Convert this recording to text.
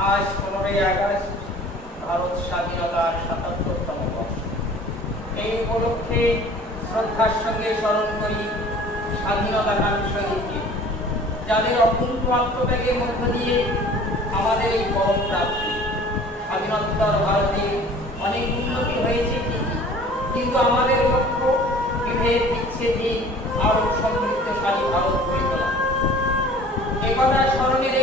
আজ 15ই আগস্ট ভারত স্বাধীনতার ৭৭তম বর্ষ। এই উপলক্ষে শ্রদ্ধার সঙ্গে স্মরণ করি স্বাধীনতাকামী শহীদকে, যাদের অকুণ্ঠ আত্মত্যাগের মধ্য দিয়ে আমাদের এই পরম প্রাপ্তি। স্বাধীনোত্তর ভারতে অনেক উন্নতি হয়েছে ঠিকই, কিন্তু আমাদের লক্ষ্য বিভেদ বিচ্ছেদহীন আরো সমৃদ্ধশালী ভারত গড়ে তোলা। একথা স্মরণে